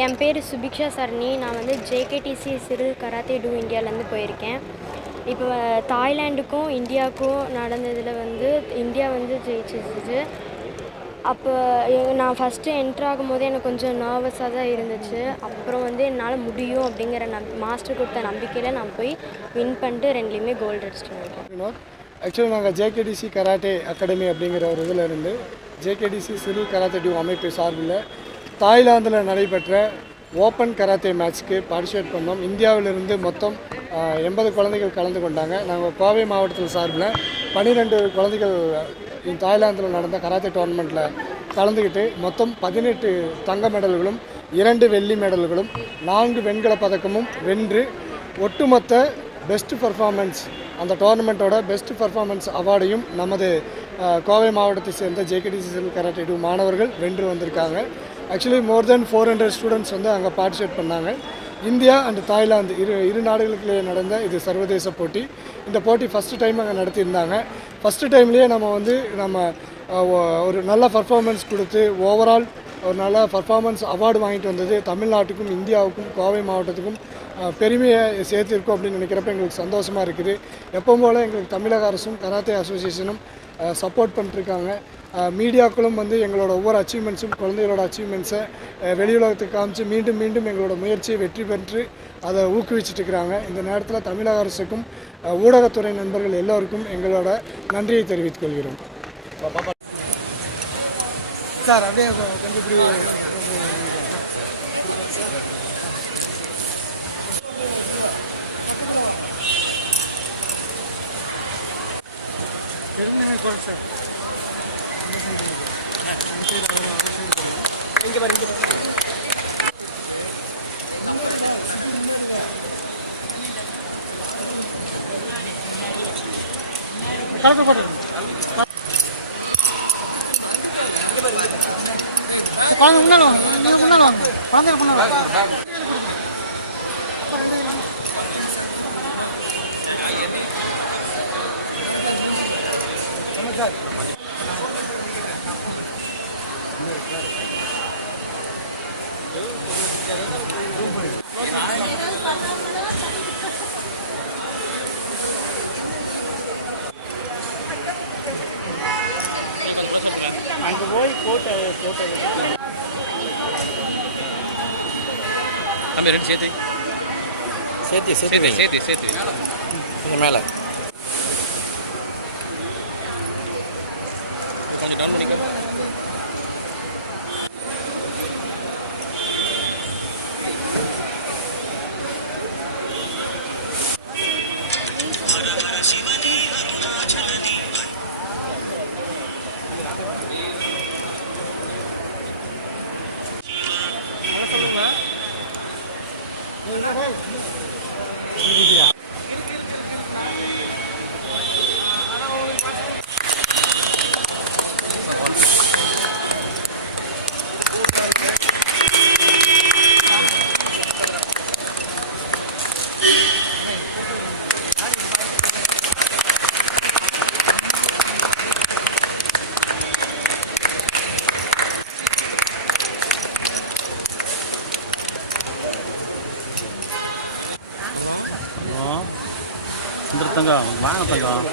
என் பேர் சுபிக்ஷா சரணி. நான் வந்து ஜேகேடிசி சிறு கராத்தே டூ இந்தியாவிலேருந்து போயிருக்கேன். இப்போ தாய்லாண்டுக்கும் இந்தியாவுக்கும் நடந்ததில் வந்து இந்தியா வந்து ஜெயிச்சிச்சு. அப்போ நான் ஃபஸ்ட்டு என்ட்ரு ஆகும்போதே எனக்கு கொஞ்சம் நர்வஸாக தான் இருந்துச்சு. அப்புறம் வந்து என்னால் முடியும் அப்படிங்கிற மாஸ்டர் கொடுத்த நம்பிக்கையில் நான் போய் வின் பண்ணிட்டு ரெண்டுலேயுமே கோல்டு அடிச்சிட்டு வந்தேன். ஆக்சுவலி நாங்கள் ஜேகேடிசி கராட்டே அகாடமி அப்படிங்கிற ஒரு இதில் இருந்து ஜேகேடிசி சிறு கராத்தே டூ அமைப்பு சார்பில் தாய்லாந்தில் நடைபெற்ற ஓப்பன் கராத்தே மேட்ச்க்கு பார்ட்டிசிபேட் பண்ணோம். இந்தியாவிலிருந்து மொத்தம் 80 குழந்தைகள் கலந்து கொண்டாங்க. நாங்கள் கோவை மாவட்டத்தில் சார்பில் 12 குழந்தைகள் தாய்லாந்தில் நடந்த கராத்தே டோர்னமெண்ட்டில் கலந்துக்கிட்டு மொத்தம் 18 தங்க மெடல்களும் 2 வெள்ளி மெடல்களும் 4 வெண்கலப் பதக்கமும் வென்று ஒட்டுமொத்த பெஸ்ட் பர்ஃபார்மன்ஸ் அந்த டோர்னமெண்ட்டோட பெஸ்ட் பர்ஃபார்மன்ஸ் அவார்டையும் நமது கோவை மாவட்டத்தை சேர்ந்த ஜேகேடிசி சிறு கராட்டே டூ மாணவர்கள் வென்று வந்திருக்காங்க. ஆக்சுவலி மோர் தென் 400 ஸ்டூடெண்ட்ஸ் வந்து அங்கே பார்ட்டிசிபேட் பண்ணாங்க. இந்தியா அண்ட் தாய்லாந்து இரு நாடுகளுக்குள்ளே நடந்த இது சர்வதேச போட்டி. இந்த போட்டி ஃபஸ்ட்டு டைம் அங்கே நடத்தியிருந்தாங்க. ஃபஸ்ட்டு டைம்லேயே நம்ம ஒரு நல்ல பர்ஃபார்மன்ஸ் கொடுத்து ஓவரால் ஒரு நல்ல பர்ஃபார்மன்ஸ் அவார்டு வாங்கிட்டு வந்தது தமிழ்நாட்டுக்கும் இந்தியாவுக்கும் கோவை மாவட்டத்துக்கும் பெருமையை சேர்த்துருக்கோம் அப்படின்னு நினைக்கிறப்ப எங்களுக்கு சந்தோஷமாக இருக்குது. எப்பவும் போல் எங்களுக்கு தமிழக அரசும் கராத்தே அசோசியேஷனும் சப்போர்ட் பண்ணிட்டுருக்காங்க. மீடியாக்களும் வந்து எங்களோட ஒவ்வொரு அச்சீவ்மெண்ட்ஸும் குழந்தைகளோட அச்சீவ்மெண்ட்ஸை வெளியுலகத்துக்கு காமிச்சு மீண்டும் மீண்டும் எங்களோட முயற்சியை வெற்றி பெற்று அதை ஊக்குவிச்சிட்ருக்கிறாங்க. இந்த நேரத்தில் தமிழக அரசுக்கும் ஊடகத்துறை நண்பர்கள் எல்லோருக்கும் எங்களோட நன்றியை தெரிவித்துக் கொள்கிறோம். சார் அப்படியே கொஞ்சம் இப்படி இங்கே பாருங்க குழந்தை முன்னாள் வாங்க, முன்னாள் வாங்க, குழந்தைகள் முன்னாள் வாங்க. சார் அங்கே போய் போட்டோ நம்ம ரெண்டு சேர்த்து மேலே கொஞ்சம் டவுன் பண்ணிக்க. தங்கம் வாங்க தங்கம்.